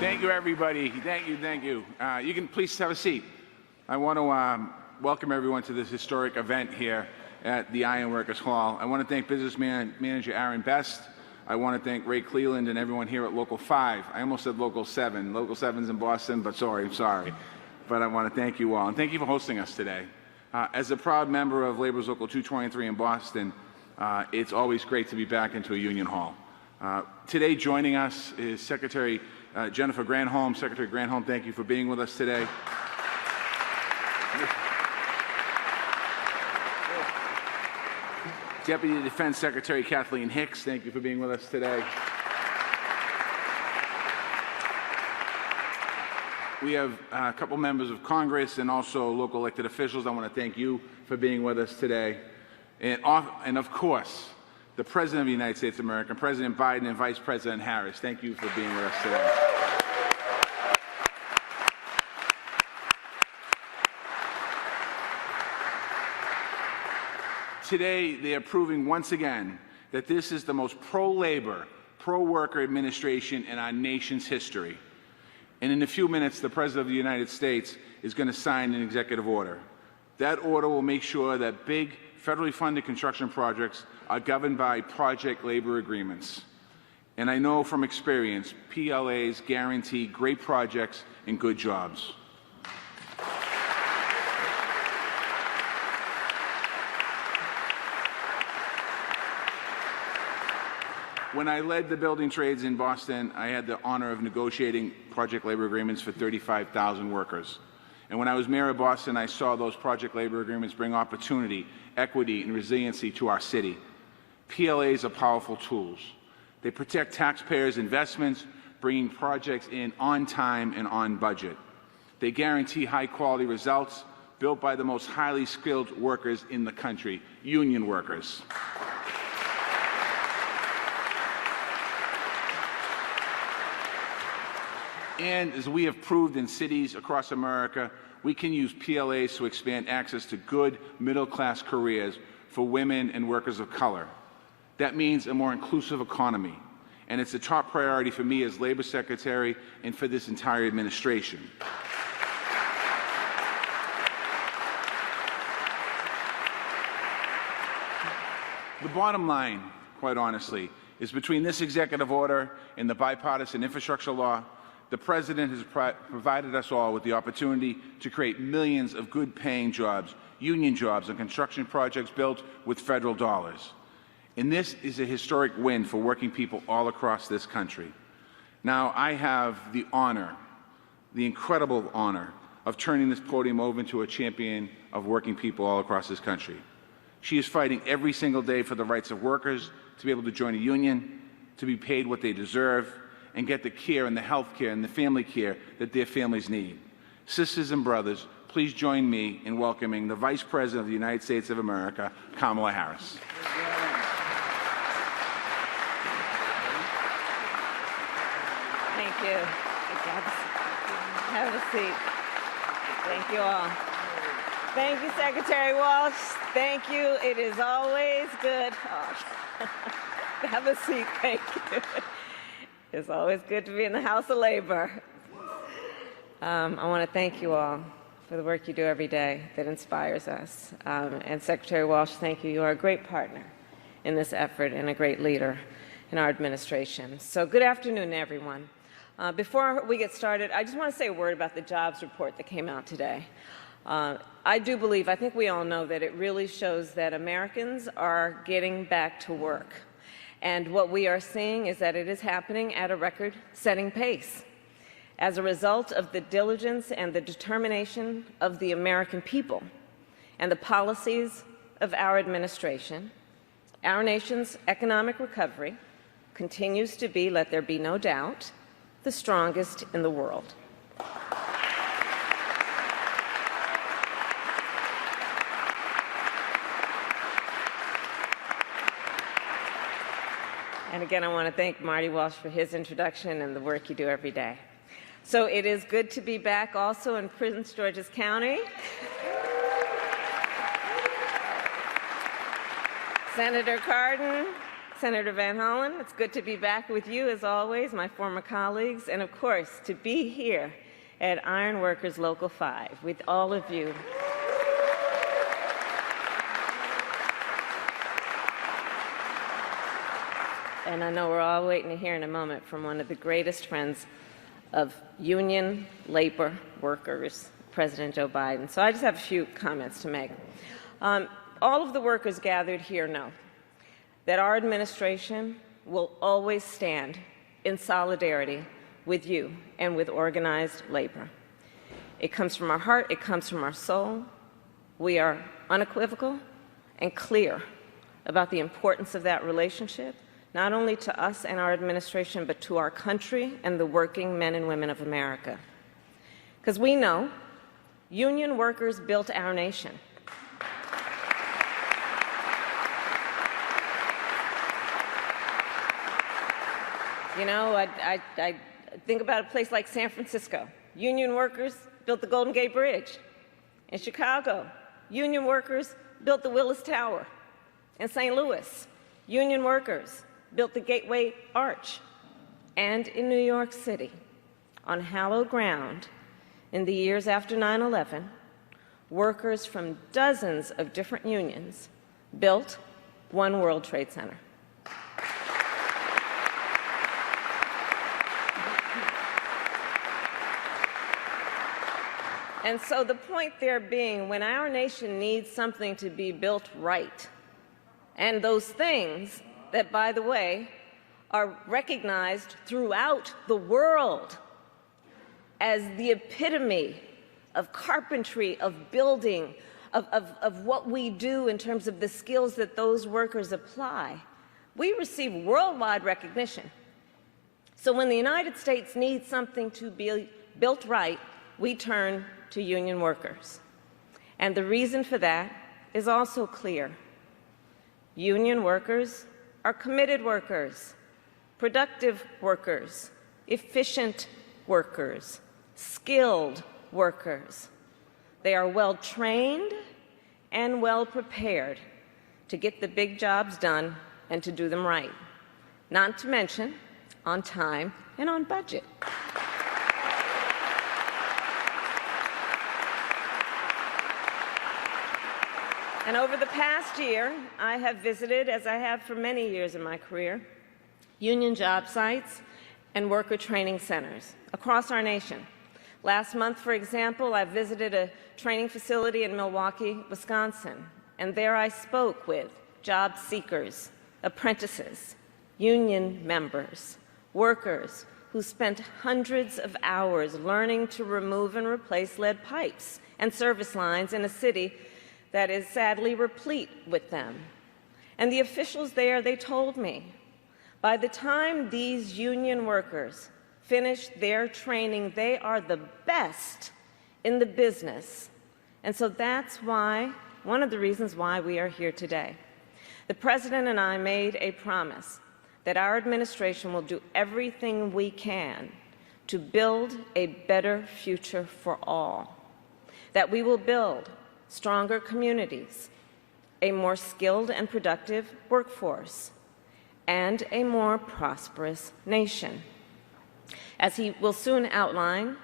Thank you, everybody. Thank you, thank you. You can please have a seat. I want to welcome everyone to this historic event here at the Ironworkers Hall. I want to thank Business Manager Aaron Best. I want to thank Ray Cleland and everyone here at Local 5. I almost said Local 7. Local 7's in Boston, but sorry. But I want to thank you all, and thank you for hosting us today. As a proud member of Labor's Local 223 in Boston, it's always great to be back into a union hall. Today joining us is Secretary Jennifer Granholm. Secretary Granholm, thank you for being with us today. Deputy Defense Secretary Kathleen Hicks, thank you for being with us today. We have a couple members of Congress and also local elected officials. I want to thank you for being with us today. And of course, the President of the United States of America, President Biden, and Vice President Harris, thank you for being with us today. Today, they are proving once again that this is the most pro-labor, pro-worker administration in our nation's history. And in a few minutes, the President of the United States is going to sign an executive order. That order will make sure that big, federally funded construction projects are governed by project labor agreements. And I know from experience, PLAs guarantee great projects and good jobs. When I led the building trades in Boston, I had the honor of negotiating project labor agreements for 35,000 workers. And when I was mayor of Boston, I saw those project labor agreements bring opportunity, equity, and resiliency to our city. PLAs are powerful tools. They protect taxpayers' investments, bringing projects in on time and on budget. They guarantee high-quality results built by the most highly skilled workers in the country, union workers. And as we have proved in cities across America, we can use PLAs to expand access to good middle-class careers for women and workers of color. That means a more inclusive economy, and it's a top priority for me as Labor Secretary and for this entire administration. The bottom line, quite honestly, is between this executive order and the bipartisan infrastructure law, the President has provided us all with the opportunity to create millions of good-paying jobs, union jobs, and construction projects built with federal dollars. And this is a historic win for working people all across this country. Now, I have the honor, the incredible honor, of turning this podium over into a champion of working people all across this country. She is fighting every single day for the rights of workers to be able to join a union, to be paid what they deserve, and get the care and the health care and the family care that their families need. Sisters and brothers, please join me in welcoming the Vice President of the United States of America, Kamala Harris. Thank you. Have a seat. Thank you all. Thank you, Secretary Walsh. Thank you. It is always good. Oh. Have a seat. Thank you. It's always good to be in the House of Labor. I want to thank you all for the work you do every day that inspires us. And Secretary Walsh, thank you. You are a great partner in this effort and a great leader in our administration. So good afternoon, everyone. Before we get started, I just want to say a word about the jobs report that came out today. I do believe, I think we all know that it really shows that Americans are getting back to work. And what we are seeing is that it is happening at a record-setting pace. As a result of the diligence and the determination of the American people and the policies of our administration, our nation's economic recovery continues to be, let there be no doubt, the strongest in the world. And again, I want to thank Marty Walsh for his introduction and the work you do every day. So it is good to be back also in Prince George's County. Senator Cardin, Senator Van Hollen, it's good to be back with you as always, my former colleagues, and of course to be here at Iron Workers Local 5 with all of you. And I know we're all waiting to hear in a moment from one of the greatest friends of union labor workers, President Joe Biden. So I just have a few comments to make. All of the workers gathered here know that our administration will always stand in solidarity with you and with organized labor. It comes from our heart, it comes from our soul. We are unequivocal and clear about the importance of that relationship, not only to us and our administration, but to our country and the working men and women of America. Because we know union workers built our nation. You know, I think about a place like San Francisco. Union workers built the Golden Gate Bridge. In Chicago, union workers built the Willis Tower. In St. Louis, union workers built the Gateway Arch. And in New York City, on hallowed ground, in the years after 9/11, workers from dozens of different unions built One World Trade Center. And so the point there being, when our nation needs something to be built right, and those things that, by the way, are recognized throughout the world as the epitome of carpentry, of building, of what we do in terms of the skills that those workers apply, we receive worldwide recognition. So when the United States needs something to be built right, we turn to union workers. And the reason for that is also clear. Union workers are committed workers, productive workers, efficient workers, skilled workers. They are well trained and well prepared to get the big jobs done and to do them right, not to mention on time and on budget. And over the past year, I have visited, as I have for many years in my career, union job sites and worker training centers across our nation. Last month, for example, I visited a training facility in Milwaukee, Wisconsin, and there I spoke with job seekers, apprentices, union members, workers who spent hundreds of hours learning to remove and replace lead pipes and service lines in a city that is sadly replete with them. And the officials there, they told me, by the time these union workers finish their training, they are the best in the business. And so that's why, one of the reasons why we are here today. The President and I made a promise that our administration will do everything we can to build a better future for all, that we will build stronger communities, a more skilled and productive workforce, and a more prosperous nation. As he will soon outline,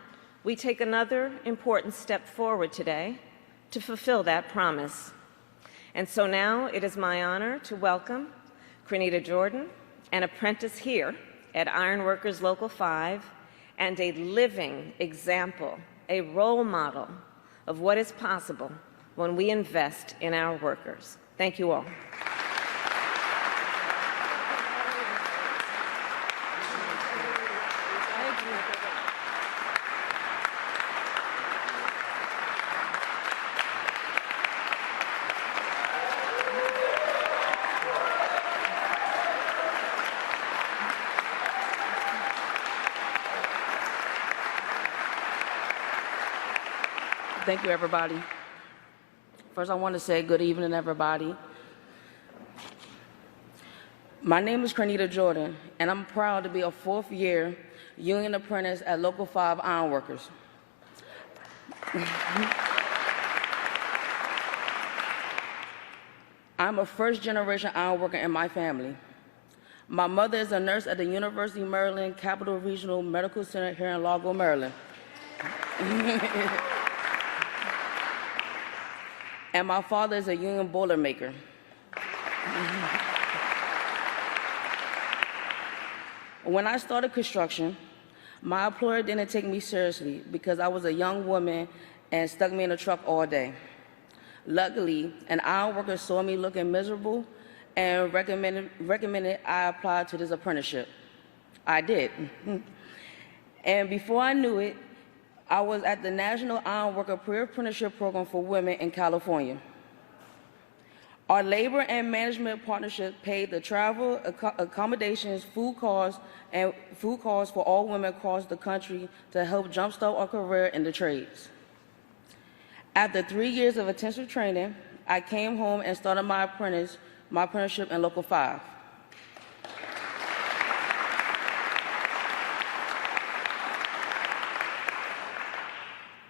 we take another important step forward today to fulfill that promise. And so now it is my honor to welcome Crenita Jordan, an apprentice here at Iron Workers Local 5, and a living example, a role model of what is possible when we invest in our workers. Thank you all. Thank you, everybody. First, I want to say good evening, everybody. My name is Crenita Jordan, and I'm proud to be a fourth-year union apprentice at Local 5 Ironworkers. I'm a first-generation ironworker in my family. My mother is a nurse at the University of Maryland Capital Regional Medical Center here in Largo, Maryland. And my father is a union boiler maker. When I started construction, my employer didn't take me seriously because I was a young woman and stuck me in a truck all day. Luckily, an ironworker saw me looking miserable and recommended I apply to this apprenticeship. I did. And before I knew it, I was at the National Ironworker Pre-Apprenticeship Program for Women in California. Our labor and management partnership paid the travel, accommodations, food costs for all women across the country to help jumpstart our career in the trades. After 3 years of intensive training, I came home and started my apprenticeship in Local 5.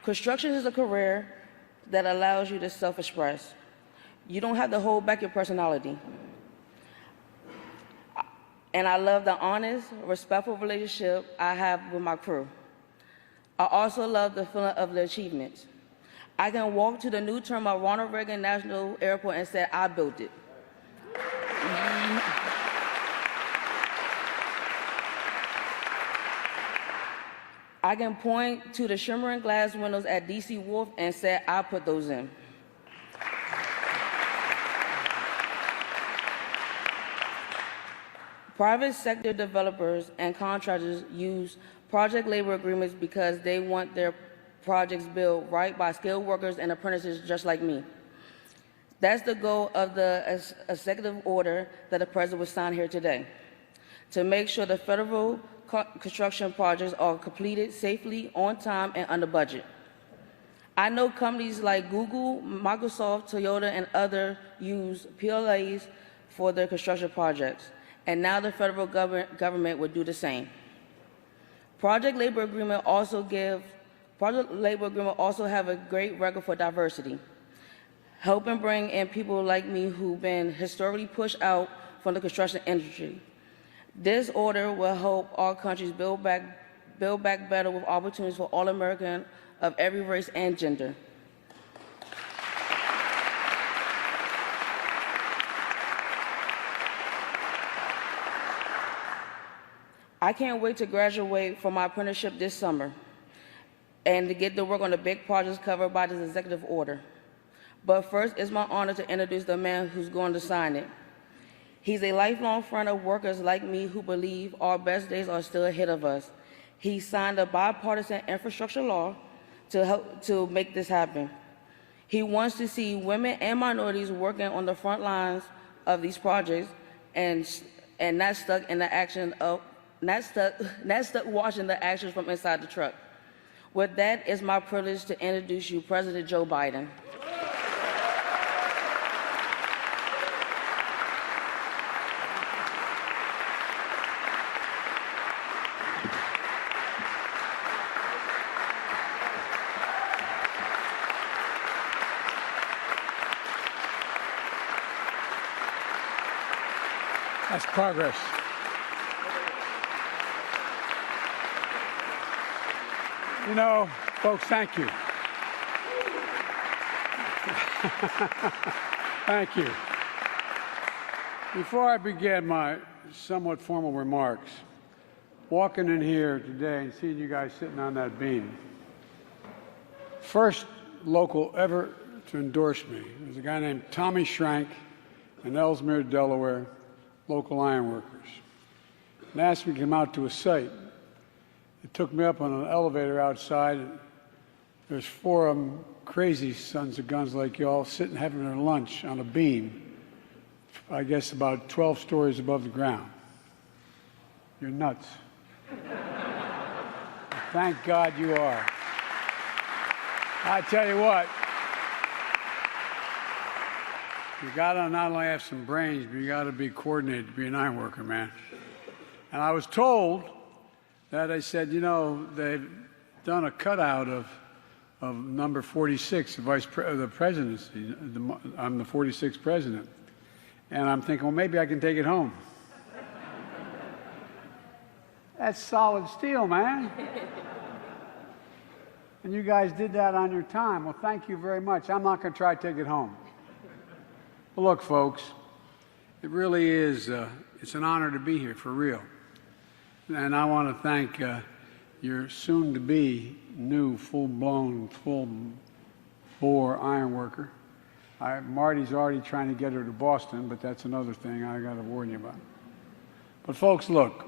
Construction is a career that allows you to self-express. You don't have to hold back your personality. And I love the honest, respectful relationship I have with my crew. I also love the feeling of the achievements. I can walk to the new terminal at Ronald Reagan National Airport and say, I built it. I can point to the shimmering glass windows at DC Wharf and say, I put those in. Private sector developers and contractors use project labor agreements because they want their projects built right by skilled workers and apprentices just like me. That's the goal of the executive order that the President will sign here today, to make sure the federal construction projects are completed safely, on time, and under budget. I know companies like Google, Microsoft, Toyota, and others use PLAs for their construction projects, and now the federal government would do the same. Project labor agreement also have a great record for diversity, helping bring in people like me who've been historically pushed out from the construction industry. This order will help our countries build back better with opportunities for all Americans of every race and gender. I can't wait to graduate from my apprenticeship this summer and to get to work on the big projects covered by this executive order. But first, it's my honor to introduce the man who's going to sign it. He's a lifelong friend of workers like me who believe our best days are still ahead of us. He signed a bipartisan infrastructure law to make this happen. He wants to see women and minorities working on the front lines of these projects and not stuck watching the actions from inside the truck. With that, it's my privilege to introduce you President Joe Biden. That's progress. You know, folks, thank you. Thank you. Before I begin my somewhat formal remarks, walking in here today and seeing you guys sitting on that beam, first local ever to endorse me was a guy named Tommy Schrank in Ellesmere, Delaware, local ironworkers, and asked me to come out to a site. It took me up on an elevator outside, and there's 4 of them crazy sons of guns like y'all sitting having their lunch on a beam, I guess about 12 stories above the ground. You're nuts. Thank God you are. I tell you what, you gotta not only have some brains, but you gotta be coordinated to be an iron worker, man. And I was told that I said, you know, they've done a cutout of number 46, the presidency. I'm the 46th president. And I'm thinking, well, maybe I can take it home. That's solid steel, man. And you guys did that on your time. Well, thank you very much. I'm not going to try to take it home. Well, look, folks, it really is, it's an honor to be here, for real. And I want to thank your soon-to-be new, full-blown, full-bore ironworker. Marty's already trying to get her to Boston, but that's another thing I got to warn you about. But, folks, look,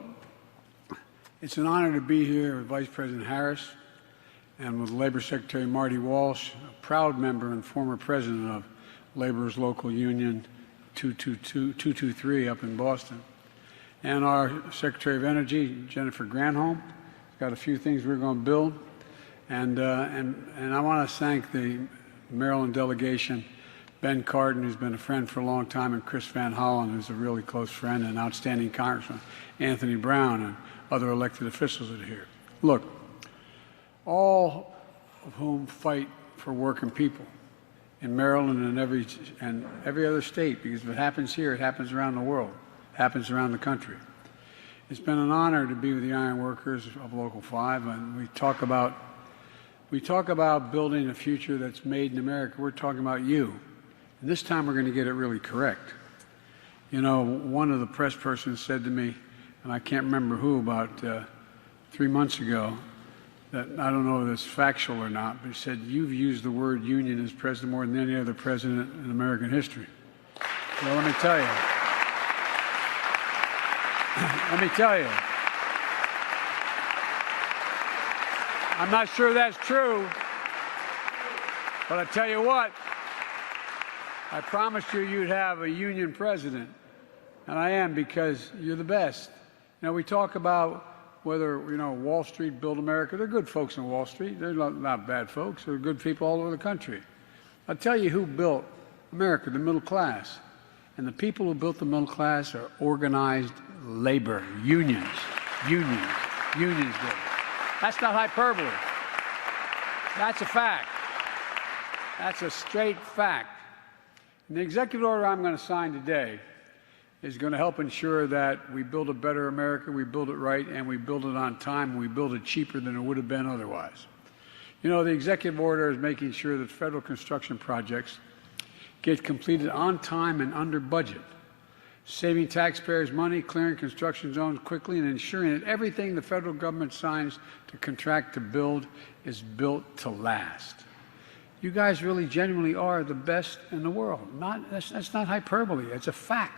it's an honor to be here with Vice President Harris and with Labor Secretary Marty Walsh, a proud member and former president of Labor's local union 223 up in Boston, and our Secretary of Energy, Jennifer Granholm. Got a few things we're going to build, and I want to thank the Maryland delegation, Ben Cardin, who's been a friend for a long time, and Chris Van Hollen, who's a really close friend, and outstanding Congressman Anthony Brown, and other elected officials that are here. Look, all of whom fight for working people in Maryland and every other state, because if it happens here, it happens around the world, it happens around the country. It's been an honor to be with the ironworkers of Local 5, and we talk about building a future that's made in America. We're talking about you. And this time we're going to get it really correct. You know, one of the press persons said to me, and I can't remember who, about 3 months ago, that I don't know if it's factual or not, but he said, you've used the word union as president more than any other president in American history. Well, let me tell you. I'm not sure that's true, but I tell you what, I promised you you'd have a union president, and I am, because you're the best. Now, we talk about whether, you know, Wall Street built America. They're good folks in Wall Street. They're not bad folks. They're good people all over the country. I'll tell you who built America, the middle class. And the people who built the middle class are organized labor, unions did. That's not hyperbole. That's a fact. That's a straight fact. And the executive order I'm going to sign today is going to help ensure that we build a better America, we build it right, and we build it on time, and we build it cheaper than it would have been otherwise. You know, the executive order is making sure that federal construction projects get completed on time and under budget, saving taxpayers money, clearing construction zones quickly, and ensuring that everything the federal government signs to contract to build is built to last. You guys really genuinely are the best in the world. That's not hyperbole. It's a fact.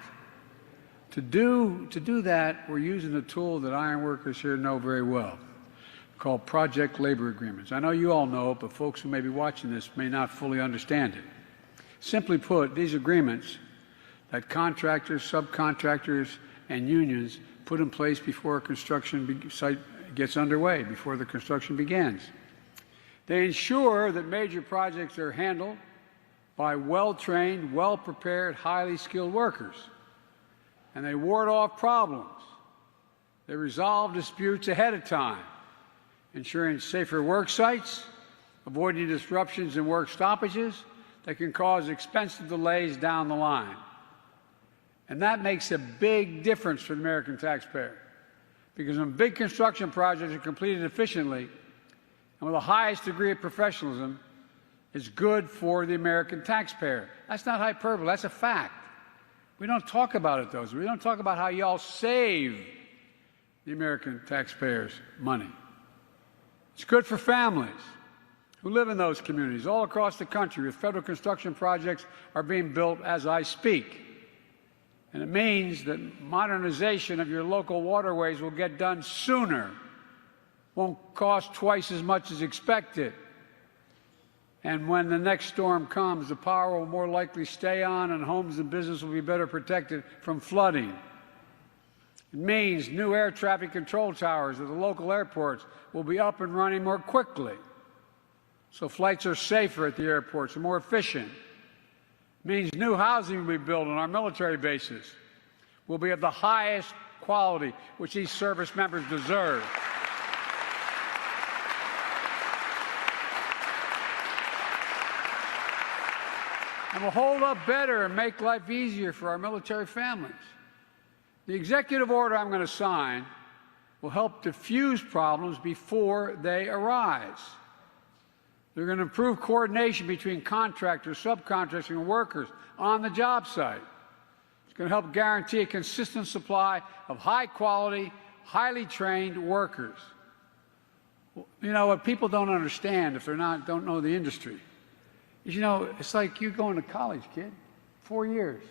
To do that, we're using a tool that ironworkers here know very well, called project labor agreements. I know you all know it, but folks who may be watching this may not fully understand it. Simply put, these agreements that contractors, subcontractors, and unions put in place before a construction site gets underway, before the construction begins. They ensure that major projects are handled by well-trained, well-prepared, highly skilled workers. And they ward off problems. They resolve disputes ahead of time, ensuring safer work sites, avoiding disruptions and work stoppages that can cause expensive delays down the line. And that makes a big difference for the American taxpayer, because when big construction projects are completed efficiently and with the highest degree of professionalism, it's good for the American taxpayer. That's not hyperbole, that's a fact. We don't talk about it, though. We don't talk about how y'all save the American taxpayers money. It's good for families who live in those communities all across the country where federal construction projects are being built as I speak. And it means that modernization of your local waterways will get done sooner, won't cost twice as much as expected. And when the next storm comes, the power will more likely stay on and homes and business will be better protected from flooding. It means new air traffic control towers at the local airports will be up and running more quickly, so flights are safer at the airports and more efficient. It means new housing will be built on our military bases will be of the highest quality, which these service members deserve. and will hold up better and make life easier for our military families. The executive order I'm going to sign will help diffuse problems before they arise. They're going to improve coordination between contractors, subcontractors, and workers on the job site. It's going to help guarantee a consistent supply of high-quality, highly trained workers. You know, what people don't understand if don't know the industry is, you know, it's like you going to college, kid, 4 years.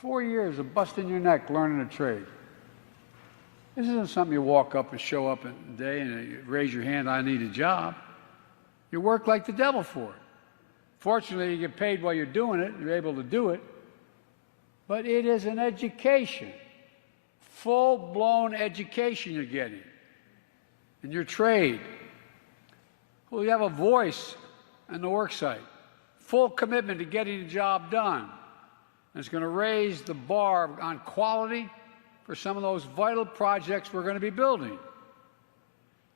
4 years of busting your neck learning a trade. This isn't something you walk up and show up a day and you raise your hand, I need a job. You work like the devil for it. Fortunately, you get paid while you're doing it, you're able to do it. But it is an education, full-blown education you're getting in your trade. Well, you have a voice on the work site, full commitment to getting the job done. And it's going to raise the bar on quality for some of those vital projects we're going to be building.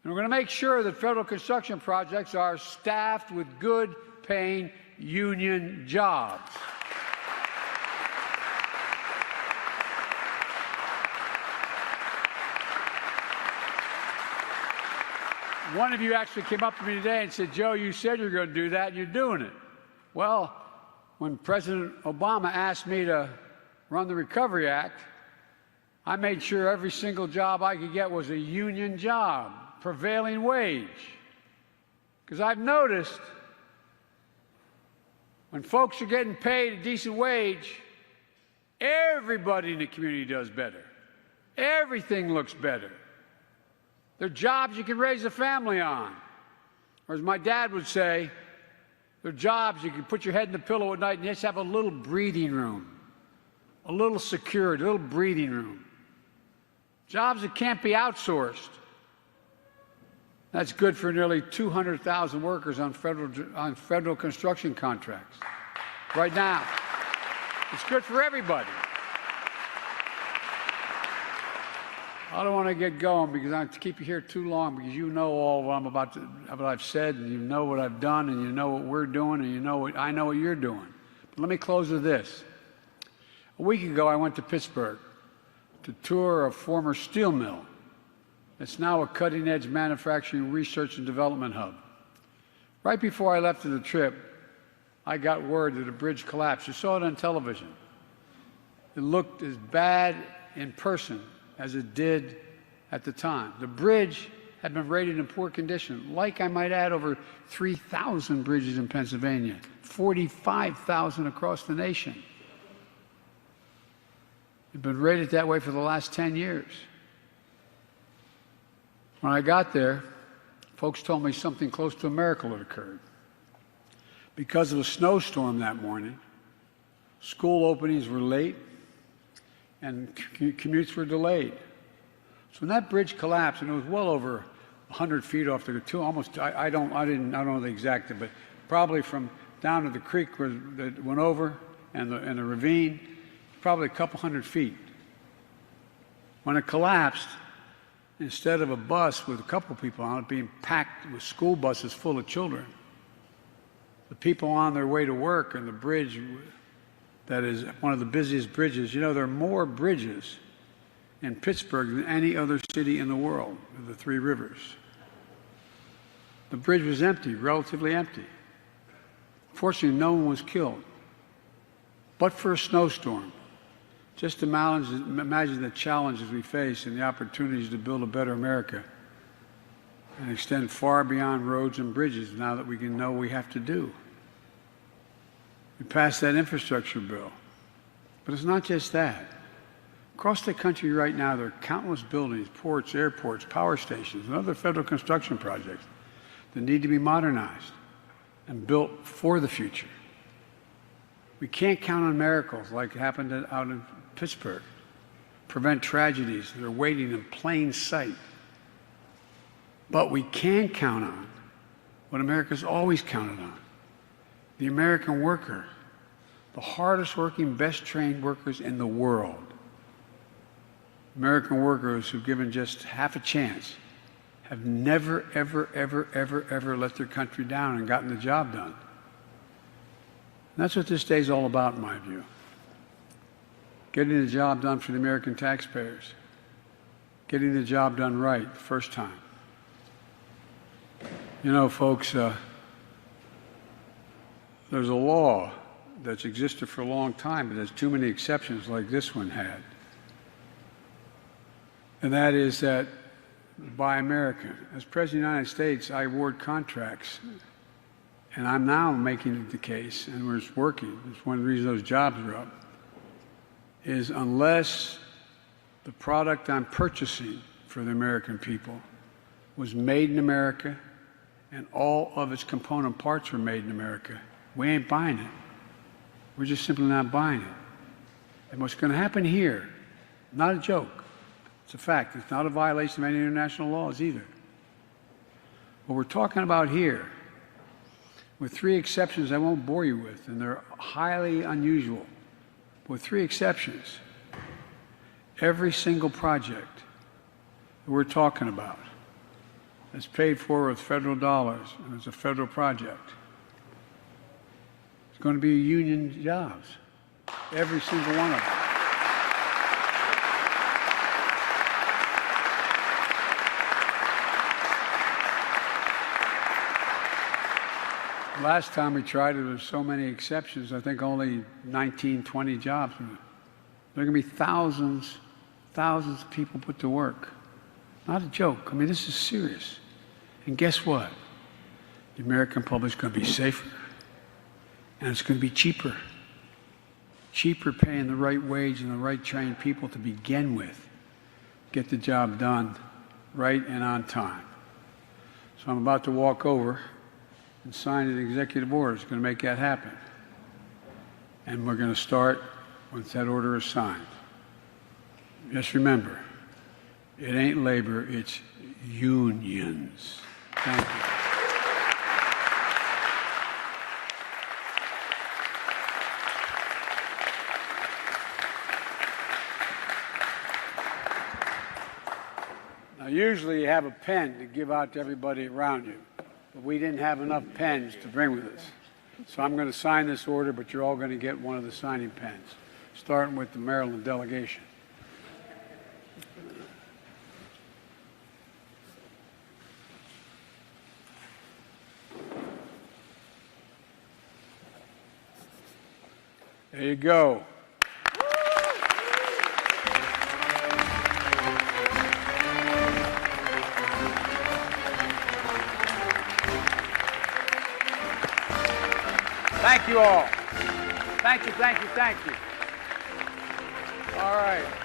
And we're going to make sure that federal construction projects are staffed with good-paying union jobs. One of you actually came up to me today and said, Joe, you said you were going to do that, and you're doing it. Well, when President Obama asked me to run the Recovery Act, I made sure every single job I could get was a union job, prevailing wage. Because I've noticed when folks are getting paid a decent wage, everybody in the community does better. Everything looks better. They're jobs you can raise a family on. Or as my dad would say, they're jobs you can put your head in the pillow at night and just have a little breathing room, a little security, a little breathing room. Jobs that can't be outsourced. That's good for nearly 200,000 workers on federal construction contracts right now. It's good for everybody. I don't want to get going because I keep you here too long, because you know all what I've said, and you know what I've done, and you know what we're doing, and you know what I know what you're doing. But let me close with this. A week ago, I went to Pittsburgh to tour a former steel mill. It's now a cutting-edge manufacturing research and development hub. Right before I left for the trip, I got word that a bridge collapsed. You saw it on television. It looked as bad in person as it did at the time. The bridge had been rated in poor condition, like, I might add, over 3,000 bridges in Pennsylvania, 45,000 across the nation. It's been rated that way for the last 10 years. When I got there, folks told me something close to a miracle had occurred. Because of a snowstorm that morning, school openings were late and commutes were delayed. So when that bridge collapsed, and it was well over 100 feet off the almost, I don't know the exact, but probably from down to the creek where that went over and the ravine, probably a couple hundred feet. When it collapsed, instead of a bus with a couple people on it being packed with school buses full of children, the people on their way to work and the bridge that is one of the busiest bridges. You know, there are more bridges in Pittsburgh than any other city in the world, the three rivers. The bridge was empty, relatively empty. Fortunately, no one was killed. But for a snowstorm, just imagine the challenges we face and the opportunities to build a better America and extend far beyond roads and bridges now that we can know we have to do. We passed that infrastructure bill. But it's not just that. Across the country right now, there are countless buildings, ports, airports, power stations, and other federal construction projects that need to be modernized and built for the future. We can't count on miracles like happened out in Pittsburgh, prevent tragedies that are waiting in plain sight. But we can count on what America's always counted on: the American worker, the hardest working, best trained workers in the world. American workers who've given just half a chance have never, ever, ever, ever, ever let their country down and gotten the job done. That's what this day is all about, in my view. Getting the job done for the American taxpayers. Getting the job done right the first time. You know, folks, there's a law that's existed for a long time, but there's too many exceptions like this one had. And that is that Buy America. As President of the United States, I award contracts, and I'm now making the case, and we're working, it's one of the reasons those jobs are up, is unless the product I'm purchasing for the American people was made in America and all of its component parts were made in America, we ain't buying it. We're just simply not buying it. And what's going to happen here, not a joke, it's a fact. It's not a violation of any international laws either. What we're talking about here, with three exceptions I won't bore you with, and they're highly unusual, with three exceptions, every single project that we're talking about that's paid for with federal dollars and it's a federal project, it's going to be union jobs, every single one of them. Last time we tried it, there were so many exceptions, I think only 19, 20 jobs. There are going to be thousands of people put to work. Not a joke. I mean, this is serious. And guess what? The American public's going to be safer. And it's going to be cheaper. Cheaper paying the right wage and the right trained people to begin with. Get the job done right and on time. So I'm about to walk over and sign an executive order. It's going to make that happen. And we're going to start once that order is signed. Just remember, it ain't labor, it's unions. Thank you. Now, usually you have a pen to give out to everybody around you. But we didn't have enough pens to bring with us. So I'm going to sign this order, but you're all going to get one of the signing pens, starting with the Maryland delegation. There you go. Thank you all. Thank you, thank you, thank you. All right.